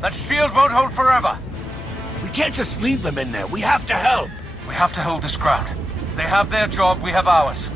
That shield won't hold forever. We can't just leave them in there. We have to help. We have to hold this ground. They have their job, we have ours.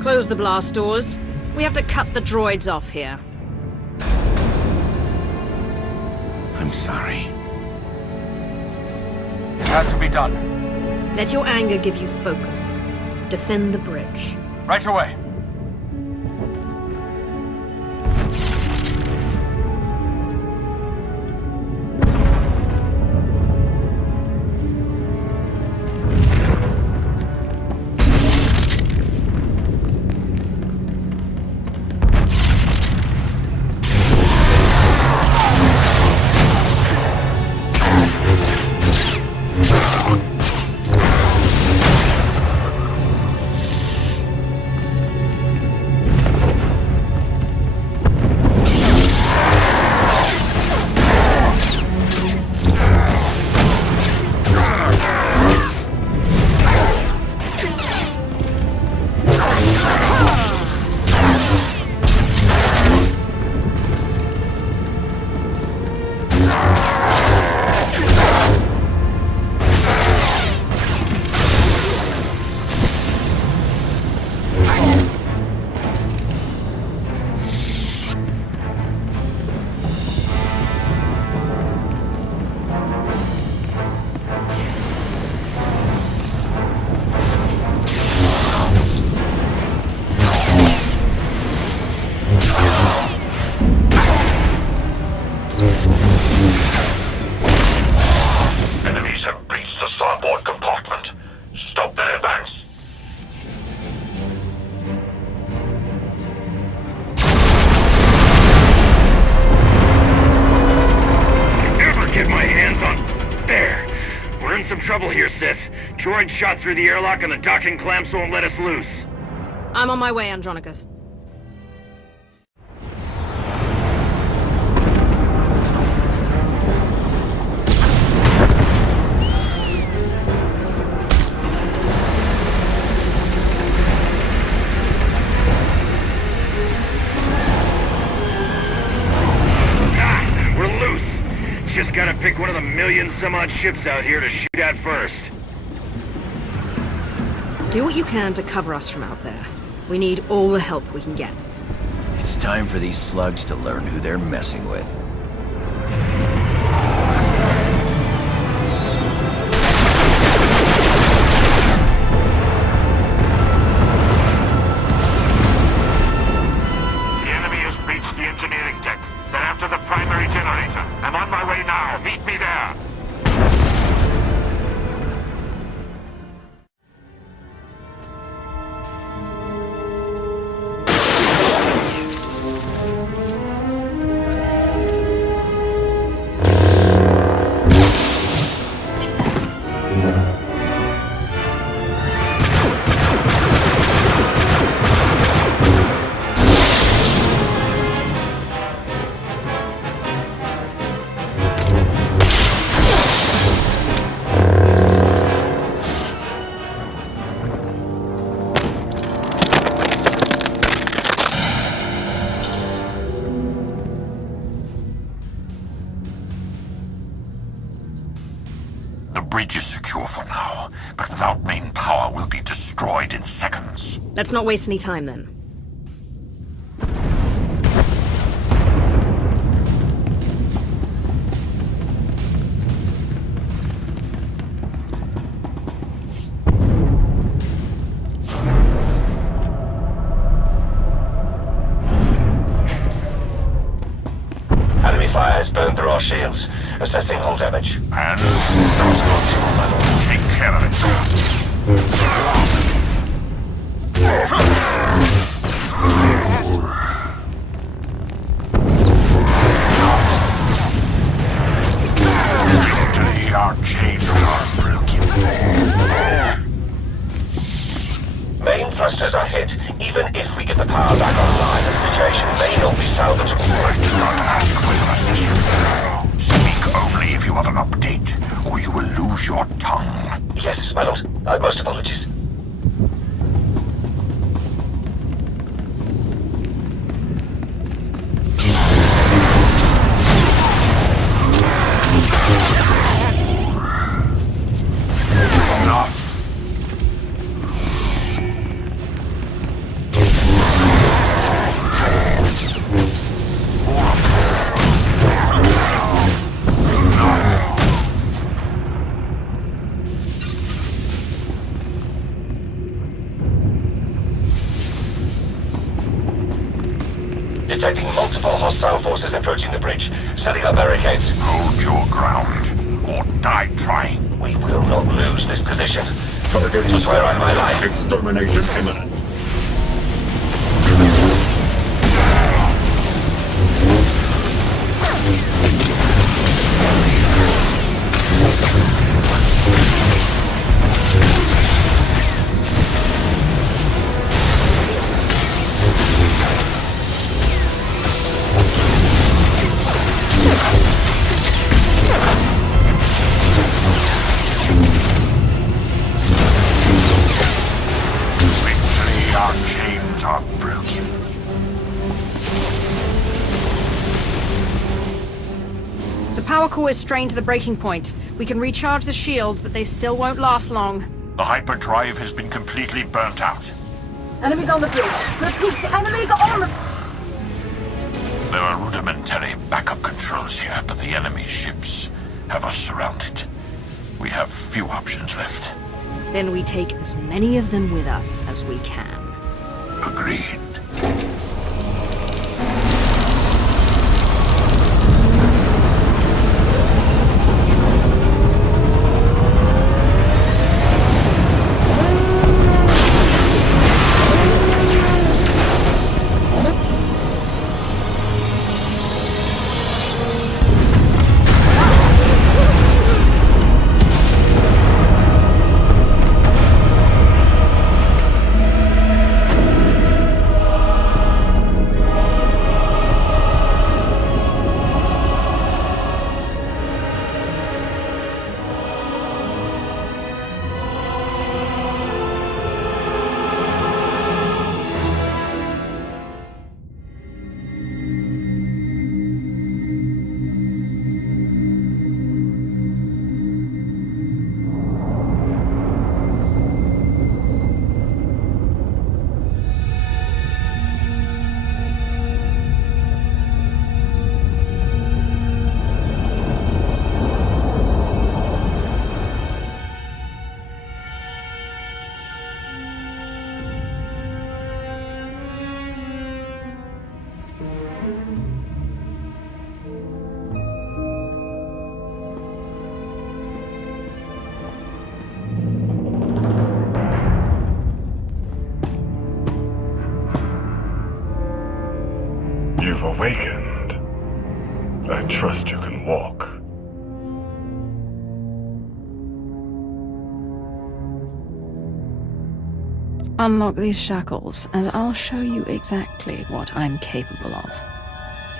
Close the blast doors. We have to cut the droids off here. I'm sorry. It had to be done. Let your anger give you focus. Defend the bridge. Right away. Enemies have breached the starboard compartment. Stop their advance. Never get my hands on... There! We're in some trouble here, Sith. Droid shot through the airlock and the docking clamps won't let us loose. I'm on my way, Andronicus. Just gotta pick one of the million-some-odd ships out here to shoot at first. Do what you can to cover us from out there. We need all the help we can get. It's time for these slugs to learn who they're messing with. The enemy has breached the engineering deck. They're after the primary generator. I'm on my way now. Meet me there. The bridge is secure for now, but without main power, we'll be destroyed in seconds. Let's not waste any time then. Enemy fire has burned through our shields. Assessing hull damage. And those will take care of it. Victory, our chains are broken. online, the situation may not be salvageable. I do not ask for your assistance. Speak only if you have an update, or you will lose your tongue. Yes, my lord. Most apologies. Detecting multiple hostile forces approaching the bridge. Setting up barricades. Hold your ground, or die trying. We will not lose this position. I swear on my life. Extermination imminent. Our chains are broken. The power core is strained to the breaking point. We can recharge the shields, but they still won't last long. The hyperdrive has been completely burnt out. Enemies on the bridge. Repeat, enemies on the... There are rudimentary backup controls here, but the enemy ships have us surrounded. We have few options left. Then we take as many of them with us as we can. Agreed. You've awakened. I trust you can walk. Unlock these shackles, and I'll show you exactly what I'm capable of.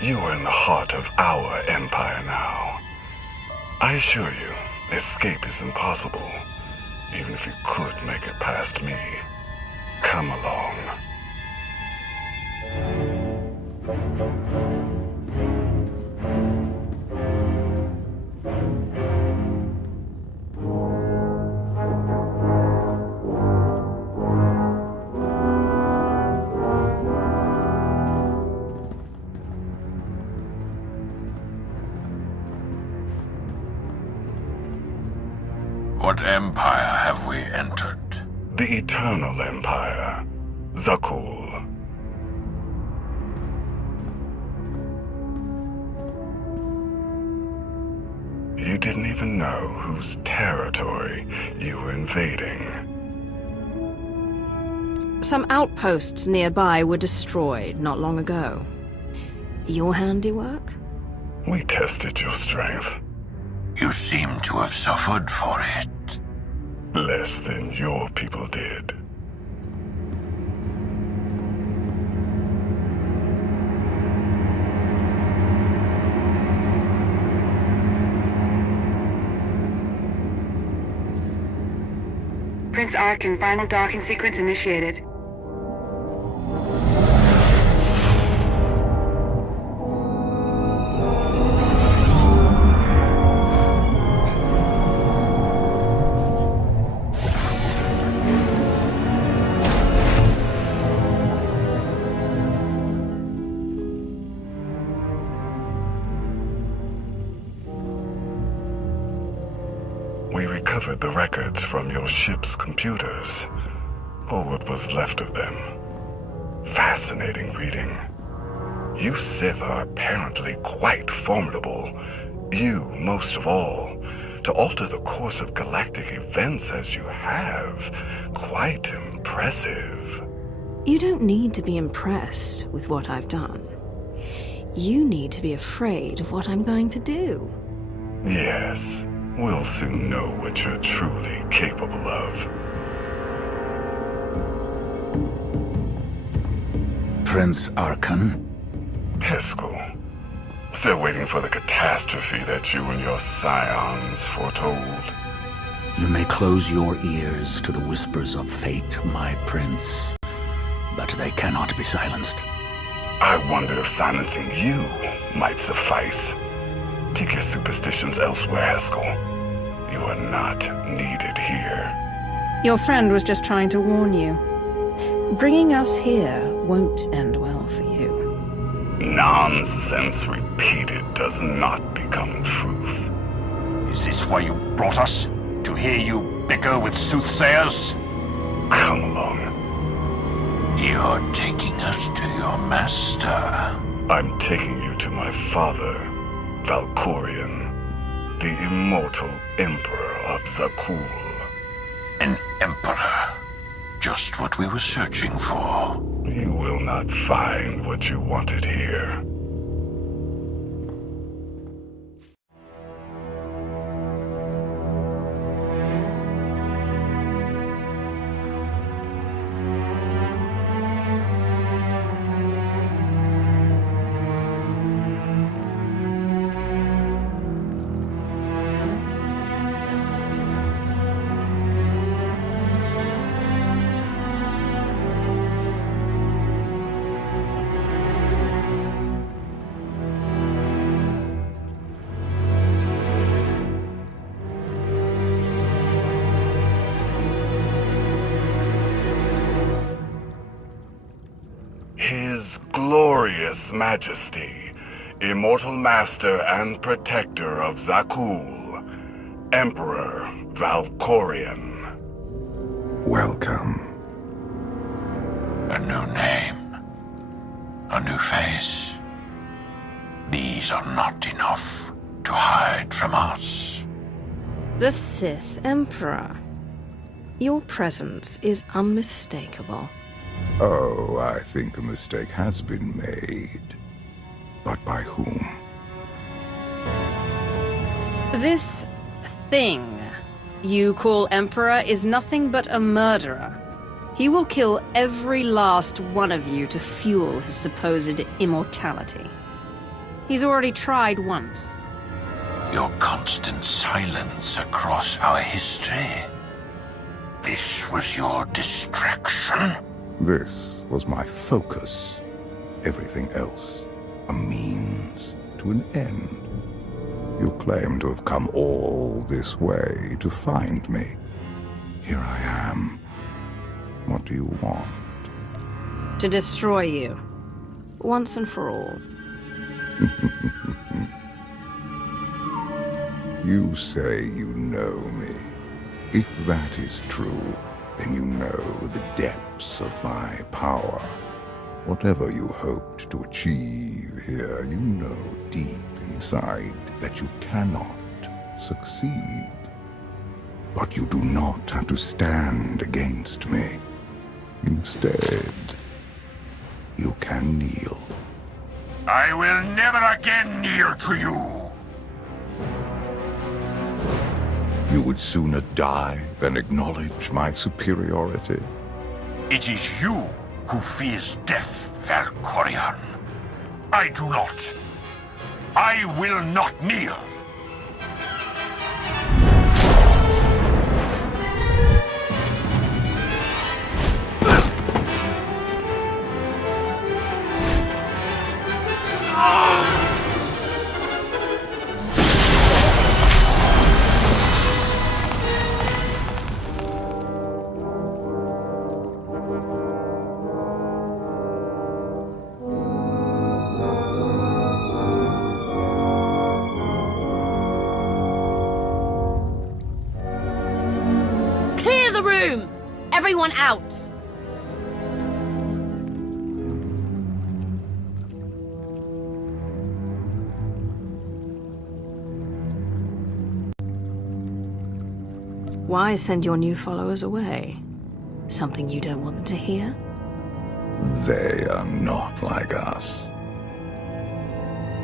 You are in the heart of our empire now. I assure you, escape is impossible, even if you could make it past me. Come along. What empire have we entered? The Eternal Empire. Zakul. You didn't even know whose territory you were invading. Some outposts nearby were destroyed not long ago. Your handiwork? We tested your strength. You seem to have suffered for it. Less than your people did. Towards Ark and final docking sequence initiated. We recovered the records from your ship's computers, or what was left of them. Fascinating reading. You Sith are apparently quite formidable. You, most of all. To alter the course of galactic events as you have. Quite impressive. You don't need to be impressed with what I've done. You need to be afraid of what I'm going to do. Yes. We'll soon know what you're truly capable of. Prince Arkan? Heskel. Still waiting for the catastrophe that you and your scions foretold. You may close your ears to the whispers of fate, my prince, but they cannot be silenced. I wonder if silencing you might suffice. Take your superstitions elsewhere, Heskel. You are not needed here. Your friend was just trying to warn you. Bringing us here won't end well for you. Nonsense repeated does not become truth. Is this why you brought us? To hear you bicker with soothsayers? Come along. You're taking us to your master. I'm taking you to my father, Valkorion, the immortal Emperor of Zakul. An emperor. Just what we were searching for. You will not find what you wanted here. His glorious majesty, immortal master and protector of Zakul, Emperor Valkorion. Welcome. A new name. A new face. These are not enough to hide from us. The Sith Emperor. Your presence is unmistakable. Oh, I think a mistake has been made. But by whom? This thing you call Emperor is nothing but a murderer. He will kill every last one of you to fuel his supposed immortality. He's already tried once. Your constant silence across our history. This was your distraction? This was my focus. Everything else, a means to an end. You claim to have come all this way to find me. Here I am. What do you want? To destroy you. Once and for all. You say you know me. If that is true, then you know the depths of my power. Whatever you hoped to achieve here, you know deep inside that you cannot succeed. But you do not have to stand against me. Instead, you can kneel. I will never again kneel to you. You would sooner die than acknowledge my superiority. It is you who fears death, Valkorion. I do not. I will not kneel. everyone out! Why send your new followers away? Something you don't want them to hear? They are not like us.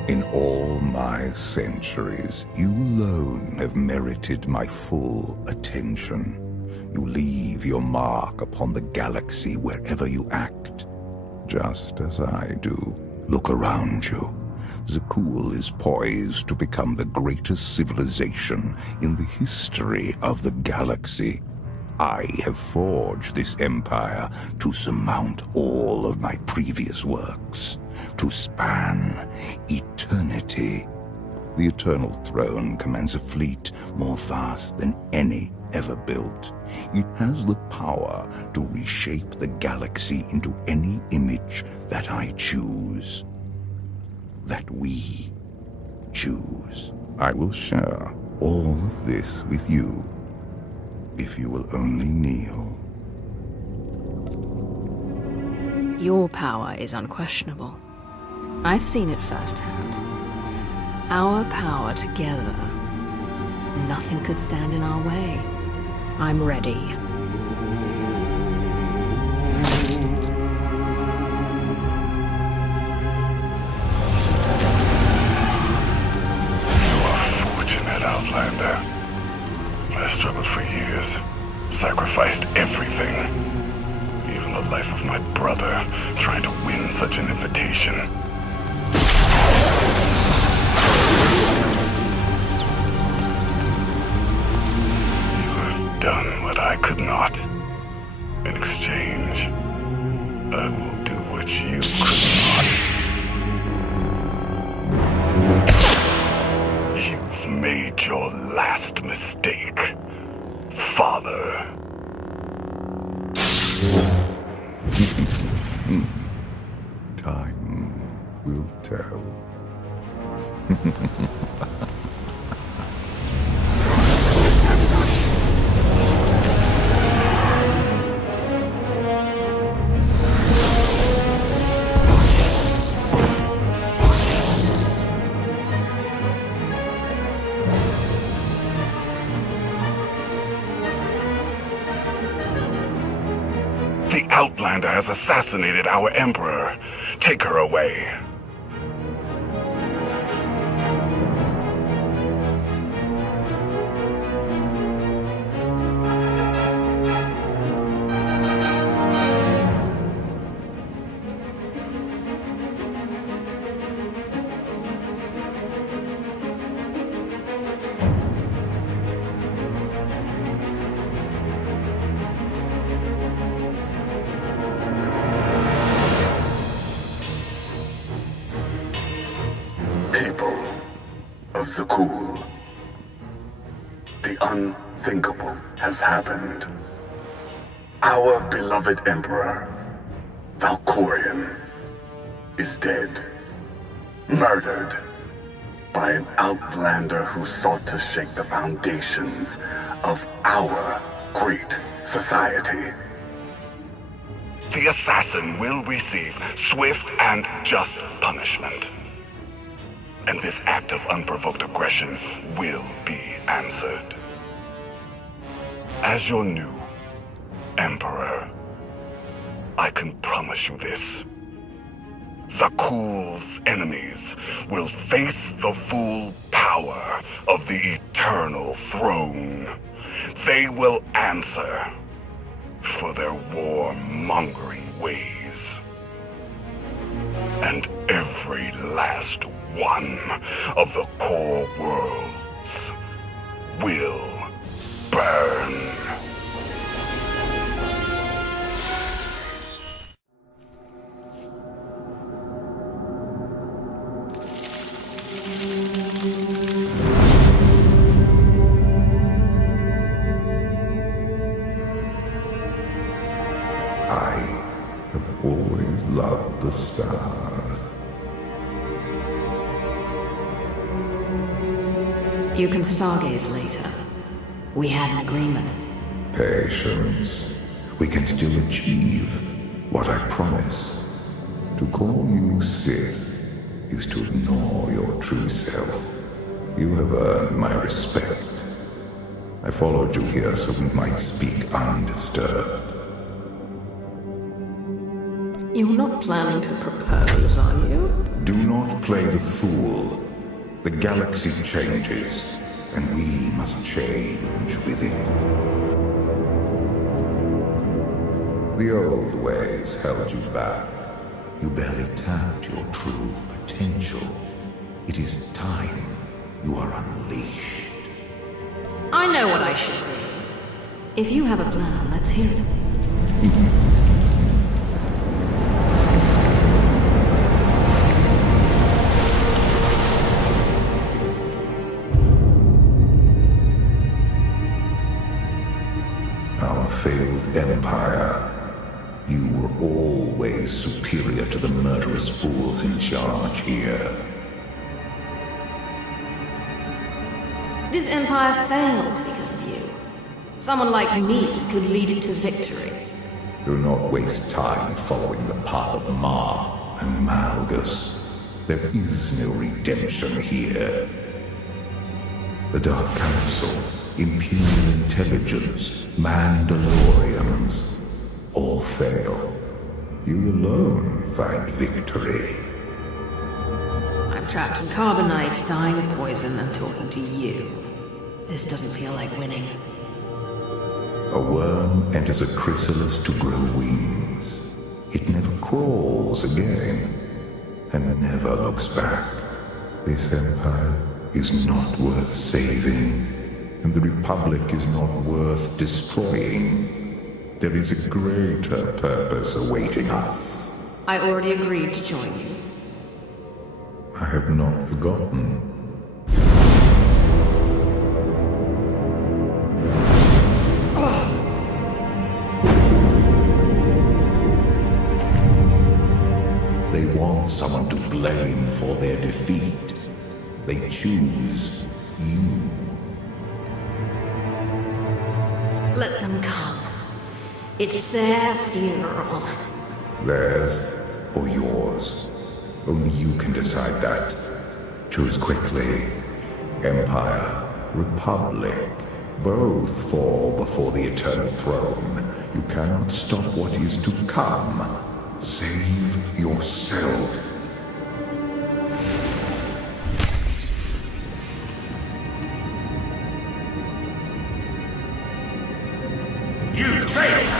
In all my centuries, you alone have merited my full attention. You leave your mark upon the galaxy wherever you act, just as I do. Look around you. Zakul is poised to become the greatest civilization in the history of the galaxy. I have forged this empire to surmount all of my previous works, to span eternity. The Eternal Throne commands a fleet more vast than any ever built. It has the power to reshape the galaxy into any image that I choose. That we choose. I will share all of this with you, if you will only kneel. Your power is unquestionable. I've seen it firsthand. Our power together. Nothing could stand in our way. I'm ready. Outlander. I struggled for years, sacrificed everything, even the life of my brother, trying to win such an invitation. You have done what I could not. In exchange, I will do what you could not. You've made your last mistake, Father. Time will tell. The Outlander has assassinated our Emperor. Take her away. People of Zakul, the unthinkable has happened. Our beloved Emperor, Valkorion, is dead. Murdered by an Outlander who sought to shake the foundations of our great society. The assassin will receive swift and just punishment. And this act of unprovoked aggression will be answered. As your new Emperor, I can promise you this. Zakul's enemies will face the full power of the Eternal Throne. They will answer for their warmongering ways. And every last one of the core worlds will burn. I have always loved the stars. You can stargaze later. We had an agreement. Patience. we can still achieve what I promise. To call you Sith is to ignore your true self. You have earned my respect. I followed you here so we might speak undisturbed. You're not planning to propose, are you? Do not play the fool. The galaxy changes, and we must change with it. The old ways held you back. You barely tapped your true potential. It is time you are unleashed. I know what I should be. If you have a plan, let's hear it. Our failed empire. You were always superior to the murderous fools in charge here. This empire failed because of you. Someone like me could lead it to victory. Do not waste time following the path of Ma and Malgus. There is no redemption here. The Dark Council, Imperial Intelligence, Mandalorians, all fail. You alone find victory. I'm trapped in carbonite, dying of poison, and talking to you. This doesn't feel like winning. A worm enters a chrysalis to grow wings. It never crawls again, and never looks back. This empire is not worth saving, and the Republic is not worth destroying. There is a greater purpose awaiting us. I already agreed to join you. I have not forgotten. They want someone to blame for their defeat. They choose you. Let them come. It's their funeral. Theirs or yours. Only you can decide that. Choose quickly. Empire, Republic, both fall before the Eternal Throne. You cannot stop what is to come. Save yourself. You failed!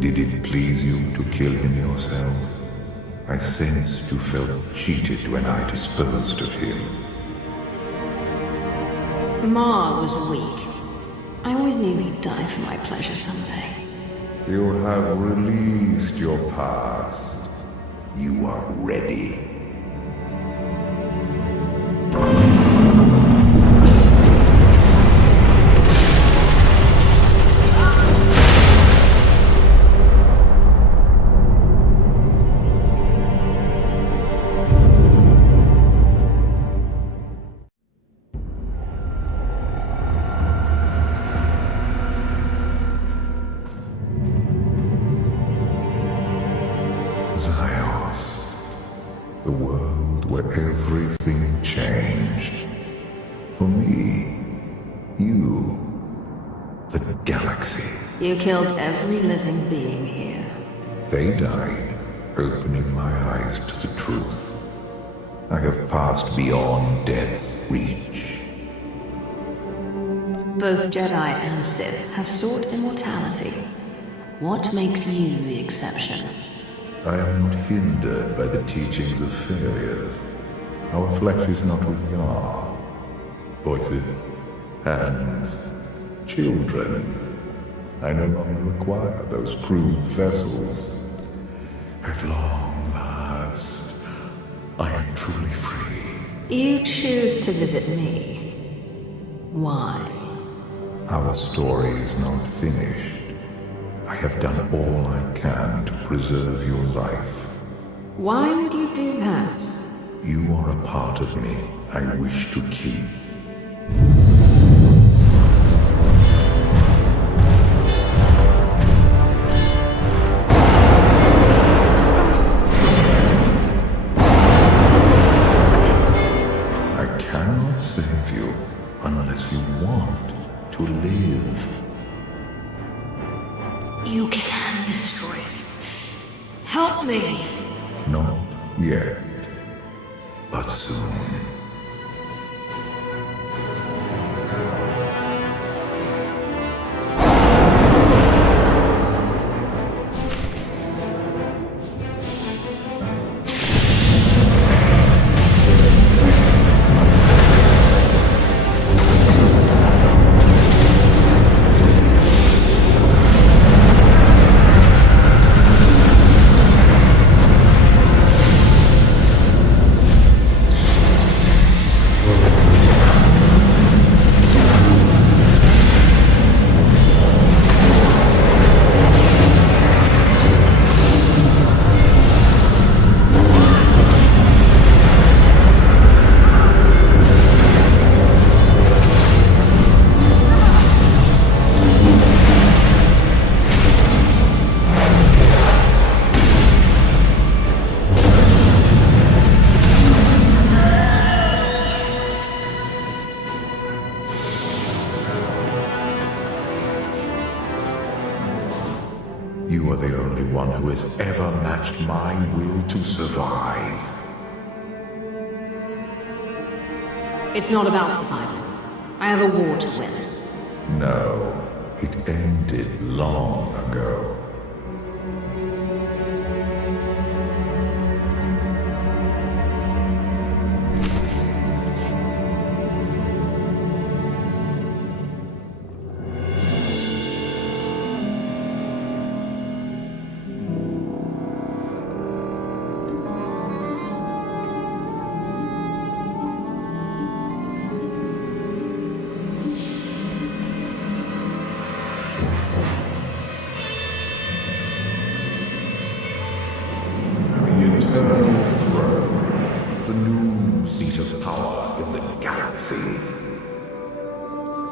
Did it please you to kill him yourself? I sensed you felt cheated when I disposed of him. Ma was weak. I always knew he'd die for my pleasure someday. You have released your past. You are ready. Zios, the world where everything changed. For me, you, the galaxy. You killed every living being here. They died, opening my eyes to the truth. I have passed beyond death's reach. Both Jedi and Sith have sought immortality. What makes you the exception? I am not hindered by the teachings of failures. Our flesh is not who we are. Voices, hands, children. I no longer require those crude vessels. At long last, I am truly free. You choose to visit me. Why? Our story is not finished. I have done all I can to preserve your life. Why would you do that? You are a part of me I wish to keep. I cannot save you unless you want to live. You can destroy it. Help me! Not yet, but soon. You are the only one who has ever matched my will to survive. It's not about survival. I have a war to win. No, it ended long ago.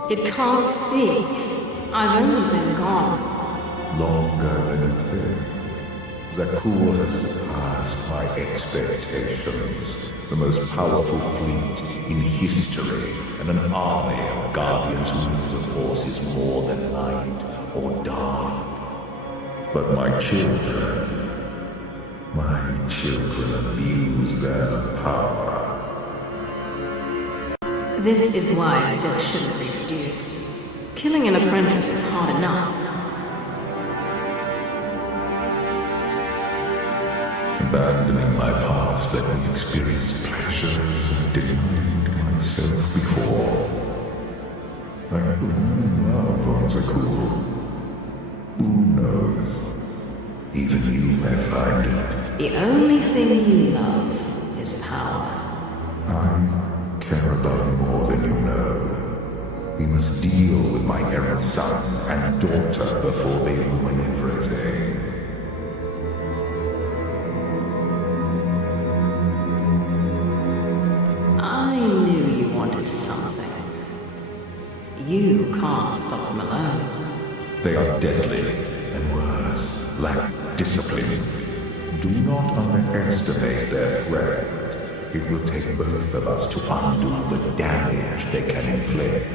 It can't be. I've only been gone. Longer than you think. Zakuul has surpassed my expectations. The most powerful fleet in history, and an army of guardians who use the Force is more than light or dark. But my children abuse their power. This is why Sith shouldn't reproduce. Killing an apprentice is hard enough. Abandoning my past let me experience pleasures I denied myself before. I couldn't love on Zakuul. Who knows? Even you may find it. The only thing you love is power. I care about more than you know. We must deal with my errant son and daughter before they ruin everything. I knew you wanted something. You can't stop them alone. They are deadly, and worse, lack discipline. Do not underestimate their threat. It will take both of us to undo the damage they can inflict.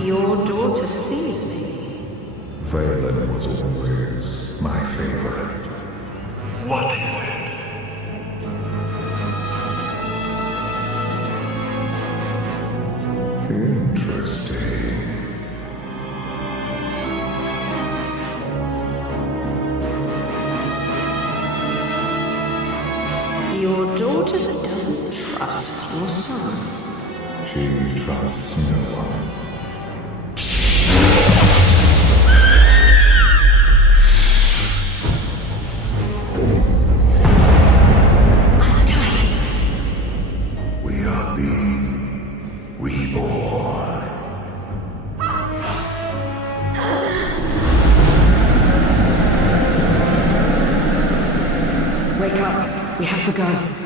Your daughter sees me. Valen was always my favorite. What is it? Interesting. Your daughter doesn't trust your son. She trusts no one. We are being reborn. Wake up. We have to go.